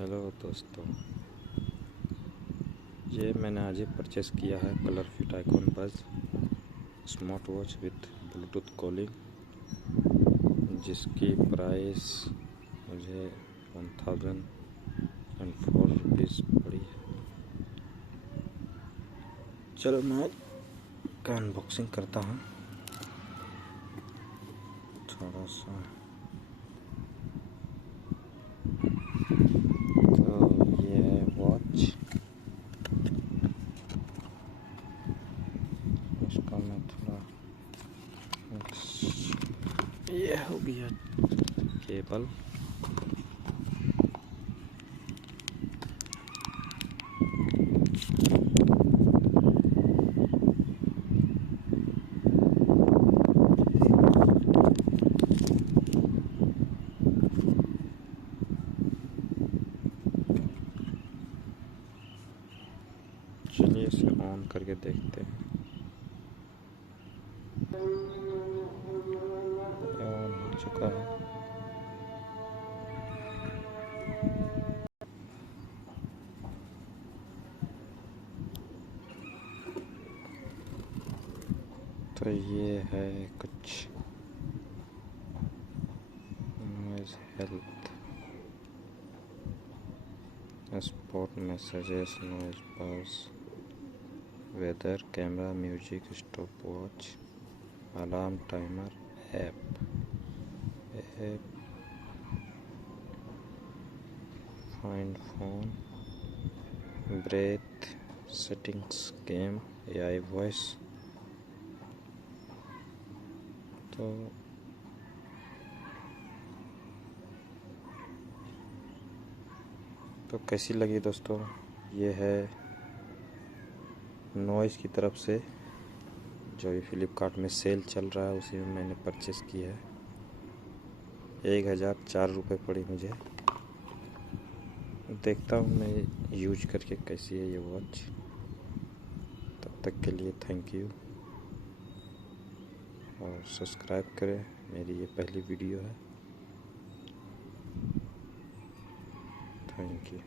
Hello दोस्तों, ये मैंने आज ही परचेस किया है कलर फिट आइकॉन बज smart watch with Bluetooth calling, जिसकी प्राइस मुझे 1004 रुपीज़ पड़ी है। चलो मैं का अनबॉक्सिंग करता हूँ थोड़ा सा। तो ये है वॉच, इसका मैं थोड़ा ये हो गया केबल। चलिए इसे ऑन करके देखते हैं। ऑन हो चुका है। तो ये है कुछ noise health, sport messages, noise bars, weather, camera, music, stopwatch, alarm, timer, app, find phone, breathe, settings, game, AI voice. तो कैसी लगी दोस्तों? ये है नॉइज़ की तरफ से, जो ये फ्लिपकार्ट में सेल चल रहा है उसी में मैंने परचेस की है। 1004 रुपये पड़ी मुझे। देखता हूँ मैं यूज करके कैसी है ये वॉच। तब तक के लिए थैंक यू, और सब्सक्राइब करें, मेरी ये पहली वीडियो है। Thank you.